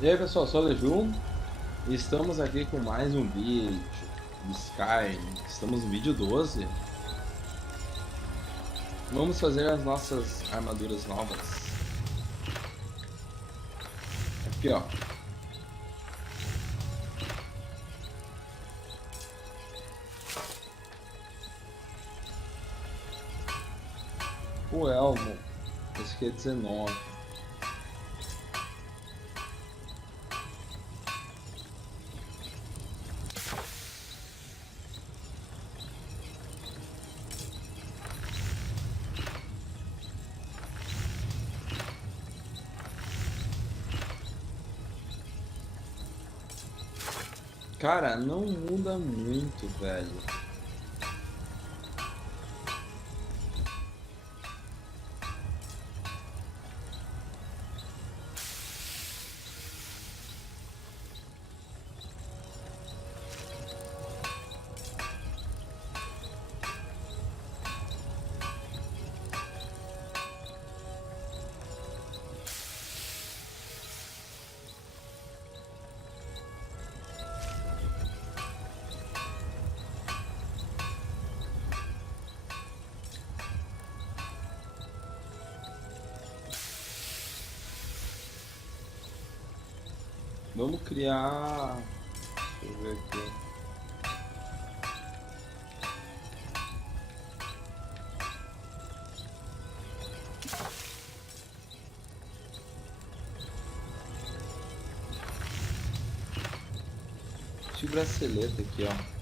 E aí pessoal, sou o Leju e estamos aqui com mais um vídeo de Skyrim. Estamos no vídeo 12. Vamos fazer as nossas armaduras novas. Aqui ó. O elmo. Esse aqui é 19. Cara, não muda muito, velho. Vamos criar... Deixa eu ver aqui. Este bracelete aqui, ó.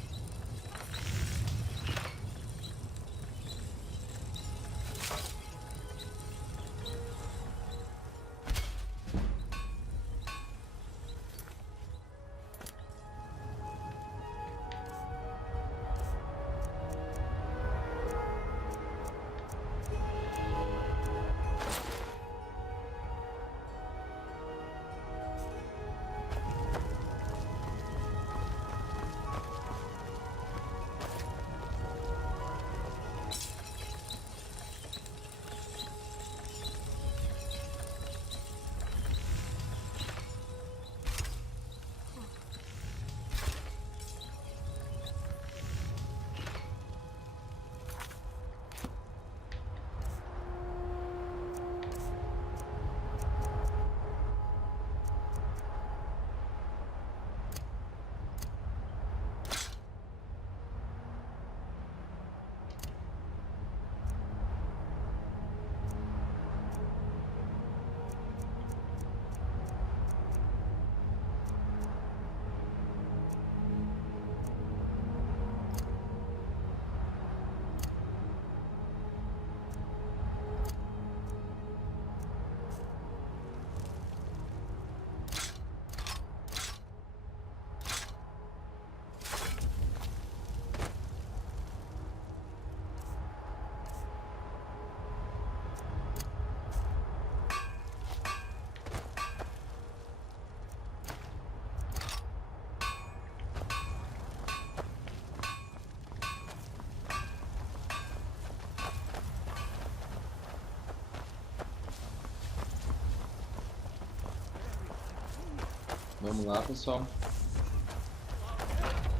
Vamos lá, pessoal.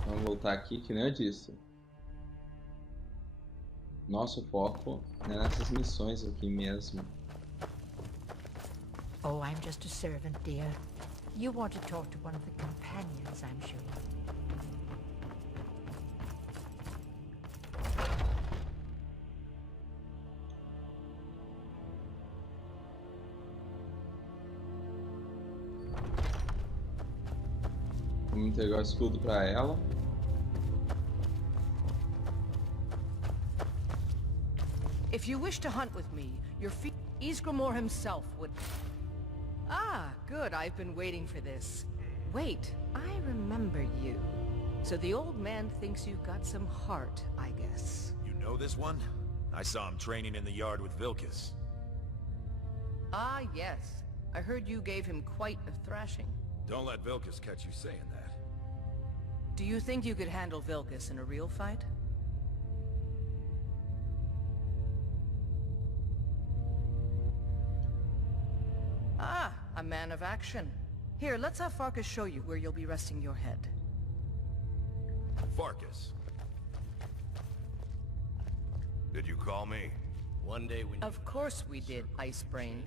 Vamos voltar aqui, que nem eu disse. Nosso foco é nessas missões aqui mesmo. Oh, I'm just a servant, dear. You want to talk to one of the companions, I'm sure. Vamos entregar o escudo pra ela. If you wish to hunt with me, your Isgramor himself would... Ah, good, I've been waiting for this. Wait, I remember you. So the old man thinks you've got some heart, I guess. You know this one? I saw him training in the yard with Vilkas. Ah, yes. I heard you gave him quite a thrashing. Don't let Vilkas catch you saying that. Do you think you could handle Vilkas in a real fight? Ah, a man of action. Here, let's have Farkas show you where you'll be resting your head. Farkas. Did you call me? One day when Of course we did, Ice Brain.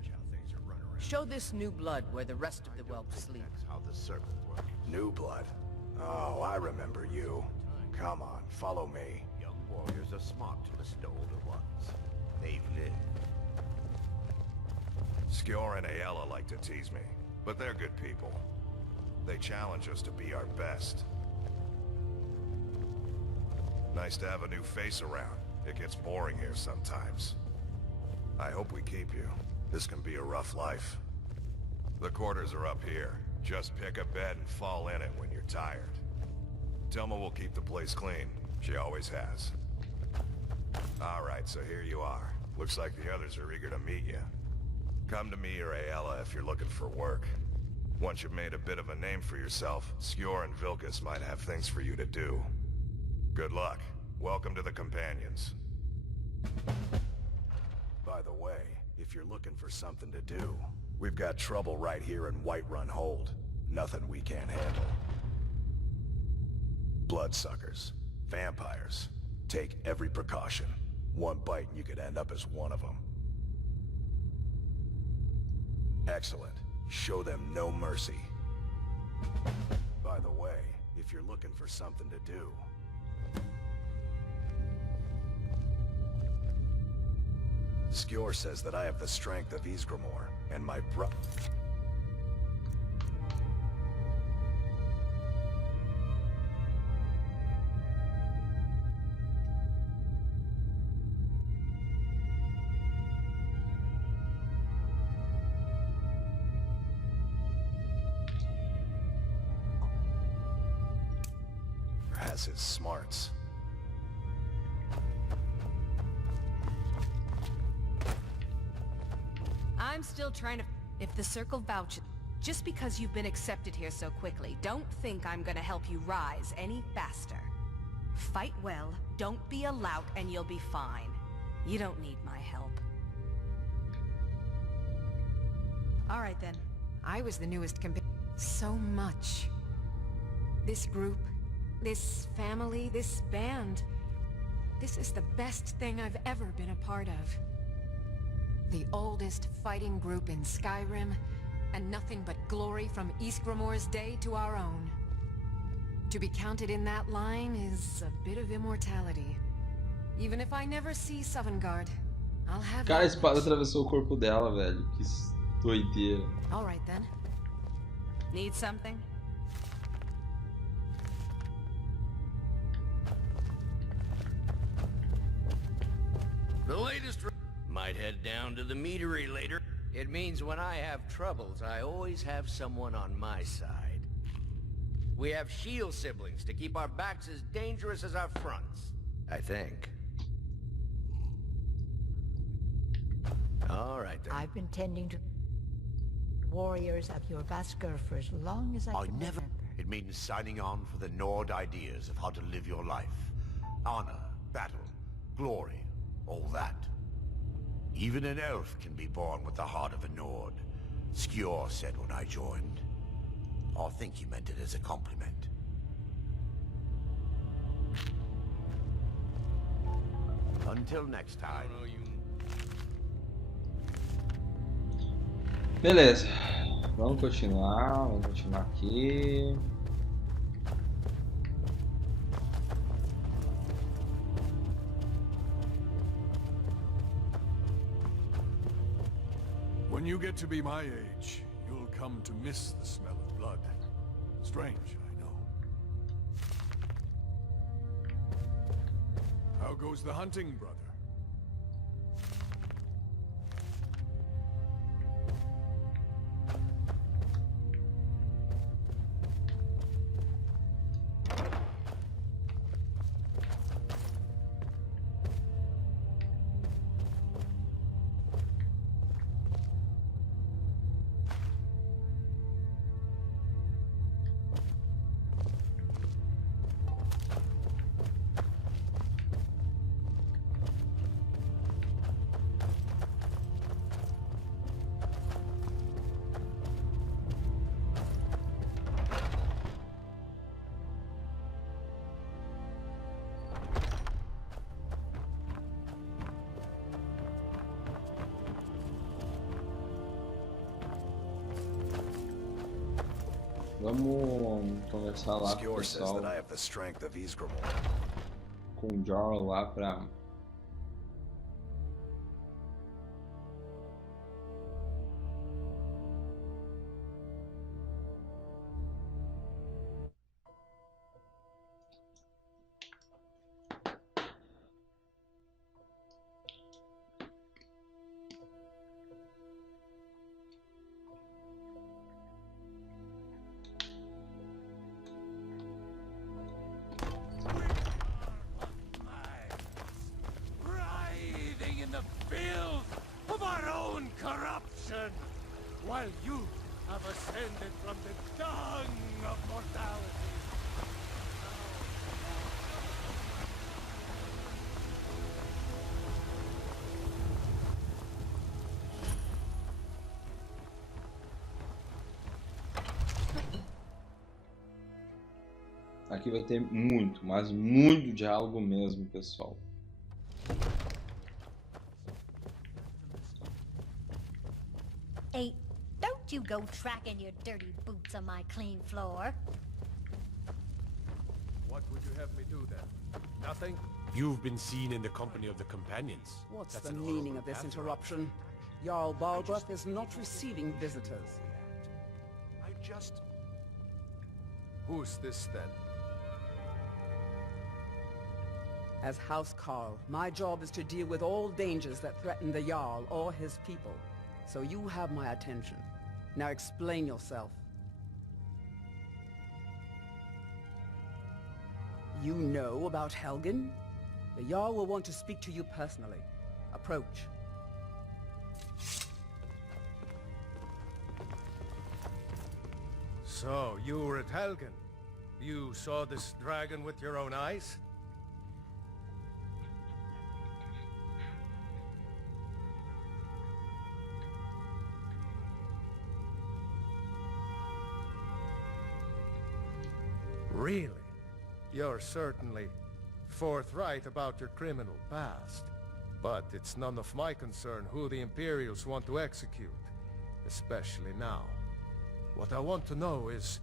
Show this new blood where the rest of the whelps sleep. How the serpent works. New blood. Oh, I remember you. Come on, follow me. young warriors are smart to listen to older ones. They've lived. Skjor and Ayala like to tease me, but they're good people. They challenge us to be our best. Nice to have a new face around. It gets boring here sometimes. I hope we keep you. This can be a rough life. The quarters are up here. Just pick a bed and fall in it when you're tired. Telma will keep the place clean. She always has. Alright, so here you are. Looks like the others are eager to meet you. Come to me or Ayala if you're looking for work. Once you've made a bit of a name for yourself, Skjor and Vilkas might have things for you to do. Good luck. Welcome to the Companions. By the way, if you're looking for something to do, we've got trouble right here in Whiterun Hold. Nothing we can't handle. Bloodsuckers, vampires. Take every precaution. One bite and you could end up as one of them. Excellent. Show them no mercy. By the way, if you're looking for something to do, Skjor says that I have the strength of Ysgramor, and my bro- has his smarts. I'm still trying to... If the Circle vouches... Just because you've been accepted here so quickly, don't think I'm gonna help you rise any faster. Fight well, don't be a lout, and you'll be fine. You don't need my help. Alright then. I was the newest So much. This group, this family, this band. This is the best thing I've ever been a part of. The oldest fighting group in Skyrim, and nothing but glory from Ysgramor's day to our own. To be counted in that line is a bit of immortality. Even if I never see Sovngarde, I'll have Cara, a that espada much. atravessou o corpo dela, velho. Que doideira. Alright then. Need something? The latest... Might head down to the meadery later. It means when I have troubles, I always have someone on my side. We have shield siblings to keep our backs as dangerous as our fronts. I think. All right then. I've been tending to warriors of your Vasker for as long as I can remember. It means signing on for the Nord ideas of how to live your life. Honor, battle, glory, all that. Even an elf can be born with the heart of a Nord. Skjor said when I joined. I think he meant it as a compliment. Until next time. Beleza. Vamos continuar aqui. When you get to be my age, you'll come to miss the smell of blood. Strange, I know. How goes the hunting, brother? Vamos conversar lá com o Skior says pessoal, that I have the strength of Ysgramor. com o Jarl lá pra... Writhing in the filth of our own corruption, while you have ascended from the dung of mortality. Aqui vai ter muito, mas muito diálogo mesmo, pessoal. Hey, don't you go tracking your dirty boots on my clean floor. What would you have me do then? Nothing? You've been seen in the company of the companions. What's That's the an meaning honorable of this path. interruption? Jarl Balgruuf is not receiving visitors. I just... Who's this then? As House Carl, my job is to deal with all dangers that threaten the Jarl or his people. So you have my attention. Now explain yourself. You know about Helgen? The Jarl will want to speak to you personally. Approach. So, you were at Helgen. You saw this dragon with your own eyes? Really? You're certainly forthright about your criminal past. But it's none of my concern who the Imperials want to execute, especially now. What I want to know is,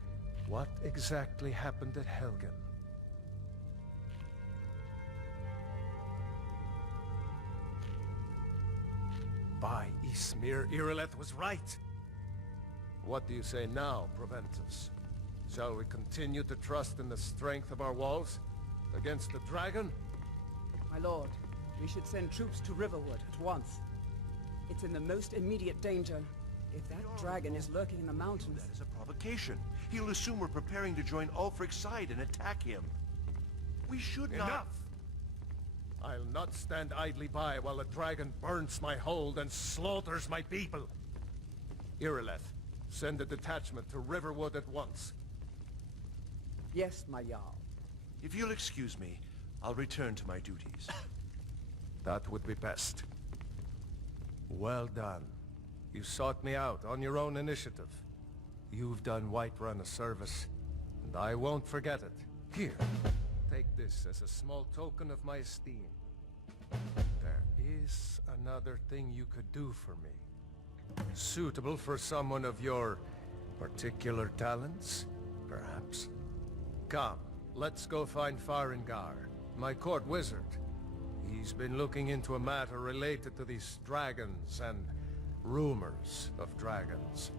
what exactly happened at Helgen? By Ysmir, Irileth was right. What do you say now, Proventus? Shall we continue to trust in the strength of our walls against the dragon? My lord, we should send troops to Riverwood at once. It's in the most immediate danger. If that dragon is lurking in the mountains... That is a provocation. He'll assume we're preparing to join Ulfric's side and attack him. We should not... Enough! I'll not stand idly by while a dragon burns my hold and slaughters my people. Irileth, send a detachment to Riverwood at once. Yes, my Jarl. If you'll excuse me, I'll return to my duties. That would be best. Well done. You sought me out on your own initiative. You've done Whiterun a service, and I won't forget it. Here, take this as a small token of my esteem. There is another thing you could do for me. Suitable for someone of your particular talents, perhaps? Come, let's go find Farengar, my court wizard. He's been looking into a matter related to these dragons and rumors of dragons.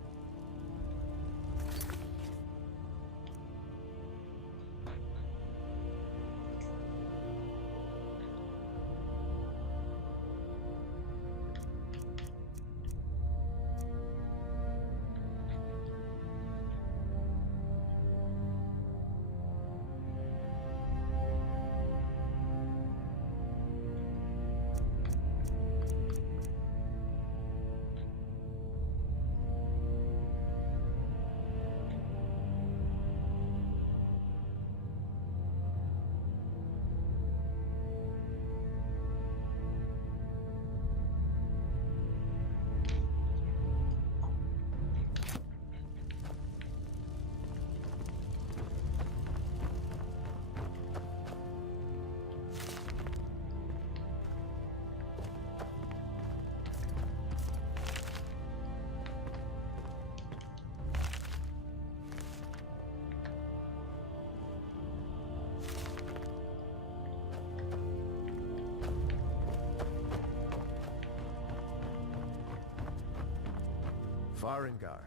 Farengar,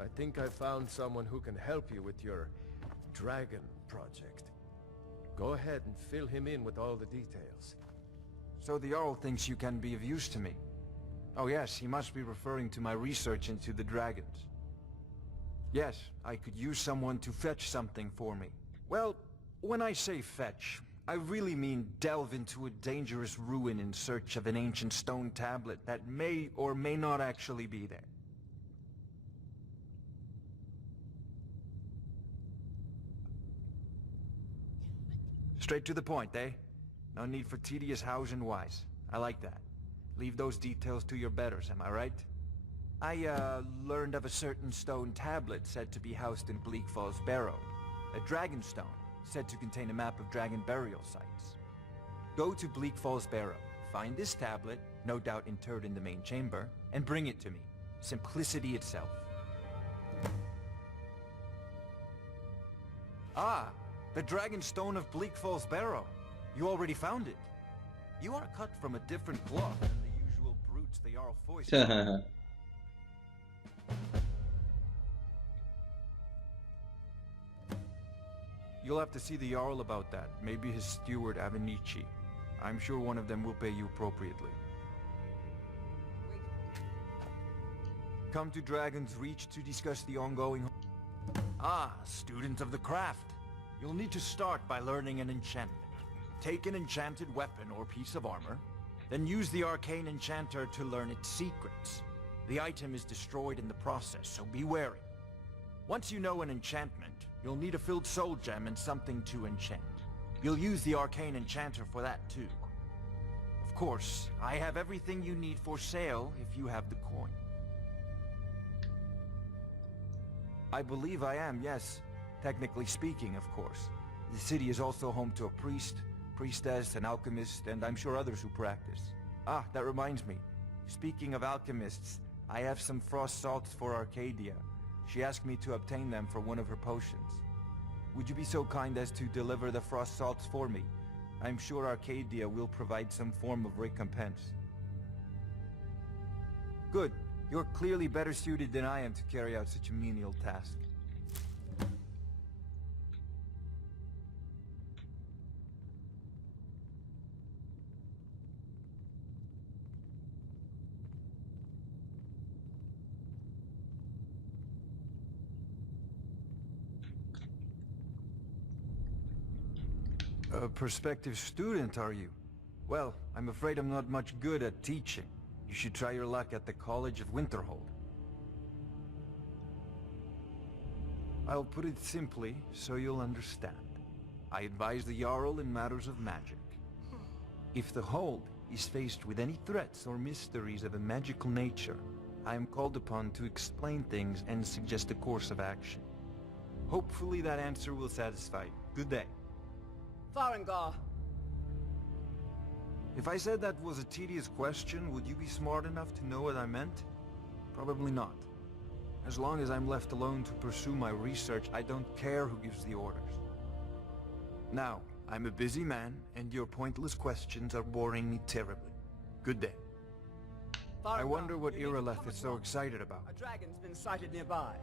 I think I found someone who can help you with your dragon project. Go ahead and fill him in with all the details. So the Jarl thinks you can be of use to me. Oh yes, he must be referring to my research into the dragons. Yes, I could use someone to fetch something for me. Well, when I say fetch, I really mean delve into a dangerous ruin in search of an ancient stone tablet that may or may not actually be there. Straight to the point, eh? No need for tedious hows and whys. I like that. Leave those details to your betters, am I right? I, learned of a certain stone tablet said to be housed in Bleak Falls Barrow. A dragon stone, said to contain a map of dragon burial sites. Go to Bleak Falls Barrow, find this tablet, no doubt interred in the main chamber, and bring it to me. Simplicity itself. Ah, the dragon stone of Bleak Falls Barrow. You already found it. You are cut from a different cloth than the usual brutes the Jarl foist. You'll have to see the Jarl about that. Maybe his steward, Avenici. I'm sure one of them will pay you appropriately. Come to Dragon's Reach to discuss the ongoing... Ah, student of the craft. You'll need to start by learning an enchantment. Take an enchanted weapon or piece of armor, then use the arcane enchanter to learn its secrets. The item is destroyed in the process, so be wary. Once you know an enchantment, you'll need a filled soul gem and something to enchant. You'll use the arcane enchanter for that too. Of course, I have everything you need for sale if you have the coin. I believe I am, yes. Technically speaking, of course. The city is also home to a priest, priestess, an alchemist, and I'm sure others who practice. Ah, that reminds me. Speaking of alchemists, I have some frost salts for Arcadia. She asked me to obtain them for one of her potions. Would you be so kind as to deliver the frost salts for me? I'm sure Arcadia will provide some form of recompense. Good. You're clearly better suited than I am to carry out such a menial task. A prospective student, are you? Well, I'm afraid I'm not much good at teaching. You should try your luck at the College of Winterhold. I'll put it simply, so you'll understand. I advise the Jarl in matters of magic. If the Hold is faced with any threats or mysteries of a magical nature, I am called upon to explain things and suggest a course of action. Hopefully that answer will satisfy you. Good day. Farengar. If I said that was a tedious question, would you be smart enough to know what I meant? Probably not. As long as I'm left alone to pursue my research, I don't care who gives the orders. Now, I'm a busy man, and your pointless questions are boring me terribly. Good day. I wonder what Irileth is so excited about. A dragon's been sighted nearby.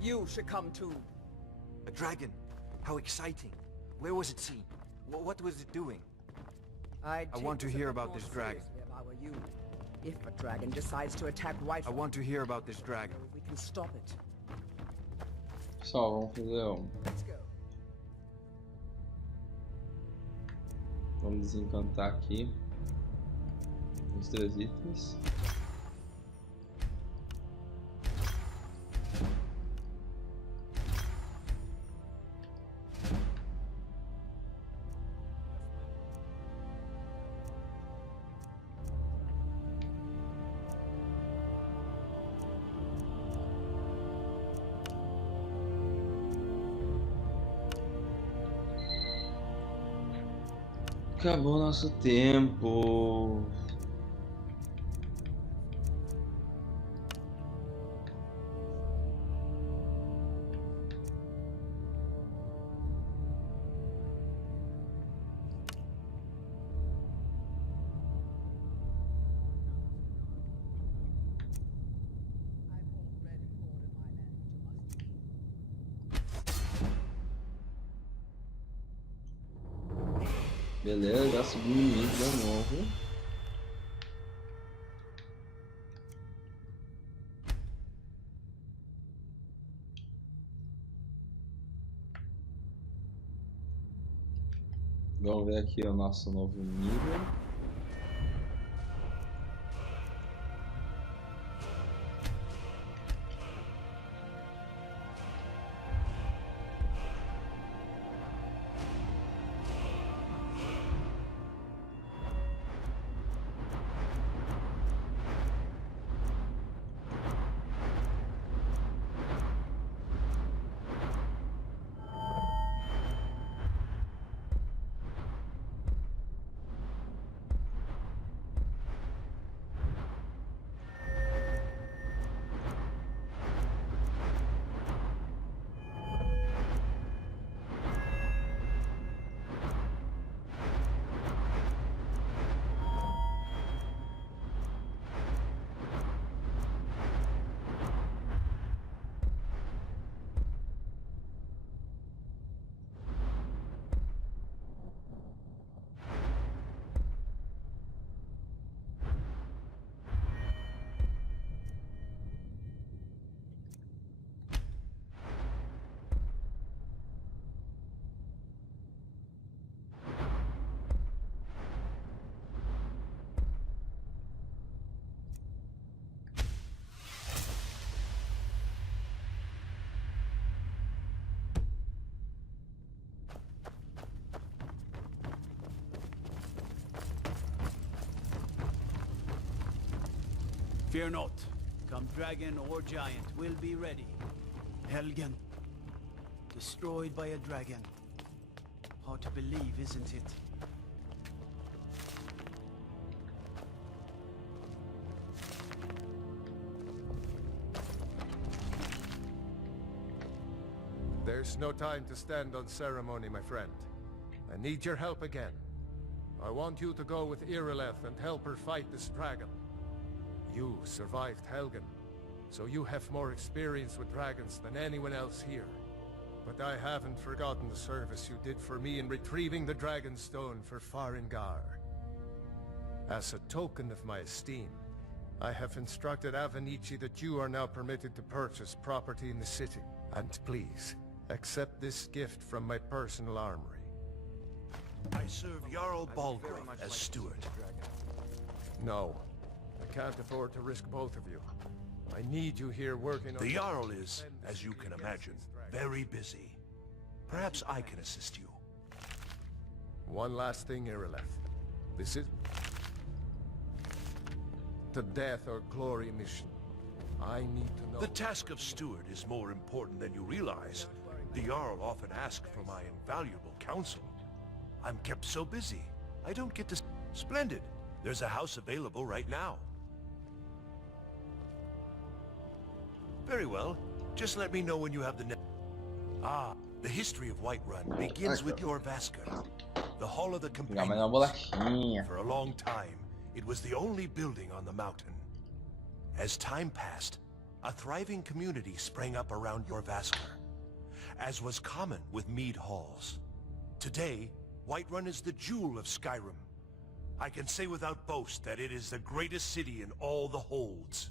You should come too. A dragon? How exciting. Where was it seen? What was it doing? I want to hear about this dragon. If I were you. If a dragon decides to attack White... I want to hear about this dragon. We can stop it. Pessoal, vamos fazer Let's go. Vamos desencantar aqui os 3 itens. Acabou nosso tempo. Beleza, já subi o nível de novo. Vamos ver aqui o nosso novo nível. Fear not. Come dragon or giant, we'll be ready. Helgen. Destroyed by a dragon. Hard to believe, isn't it? There's no time to stand on ceremony, my friend. I need your help again. I want you to go with Irileth and help her fight this dragon. You survived Helgen, so you have more experience with dragons than anyone else here. But I haven't forgotten the service you did for me in retrieving the Dragon Stone for Farengar. As a token of my esteem, I have instructed Avenici that you are now permitted to purchase property in the city. And please, accept this gift from my personal armory. I serve Jarl Balgruuf as steward. No. I can't afford to risk both of you. I need you here working on... The Jarl is, as you can imagine, very busy. Perhaps I can assist you. One last thing, Irileth. This is... the death or glory mission. I need to know... The task of steward is more important than you realize. The Jarl often asks for my invaluable counsel. I'm kept so busy, I don't get to... Splendid! There's a house available right now. Very well. Just let me know when you have the... the history of Whiterun begins with your Vasker, the Hall of the Companions. For a long time, it was the only building on the mountain. As time passed, a thriving community sprang up around your Vasker, as was common with mead halls. Today, Whiterun is the jewel of Skyrim. I can say without boast that it is the greatest city in all the holds.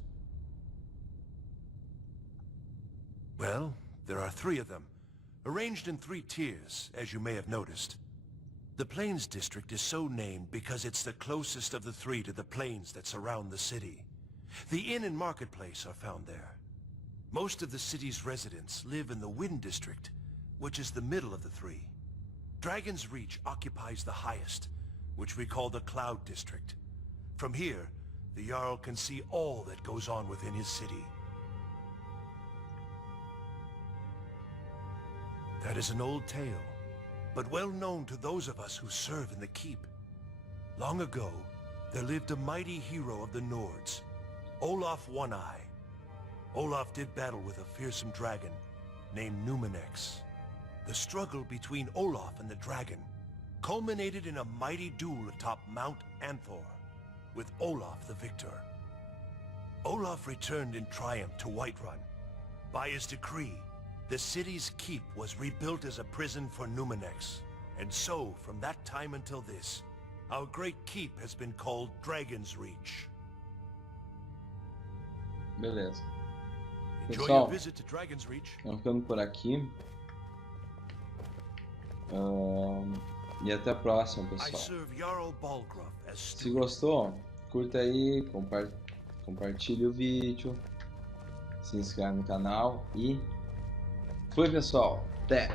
Well, there are 3 of them, arranged in 3 tiers, as you may have noticed. The Plains District is so named because it's the closest of the 3 to the plains that surround the city. The inn and marketplace are found there. Most of the city's residents live in the Wind District, which is the middle of the 3. Dragon's Reach occupies the highest, which we call the Cloud District. From here, the Jarl can see all that goes on within his city. That is an old tale, but well known to those of us who serve in the keep. Long ago, there lived a mighty hero of the Nords, Olaf One-Eye. Olaf did battle with a fearsome dragon named Numenex. The struggle between Olaf and the dragon culminated in a mighty duel atop Mount Anthor, with Olaf the victor. Olaf returned in triumph to Whiterun. By his decree, the city's keep was rebuilt as a prison for Numenex. And so, from that time until this, our great keep has been called Dragon's Reach. Beleza. Enjoy Pessoal, your visit to Dragon's Reach. vamos ficando por aqui. E até a próxima, I pessoal. serve Jarl Balgruuf as Se steward. gostou, curta aí, compartilhe o vídeo, se inscreve no canal e fui, pessoal, até!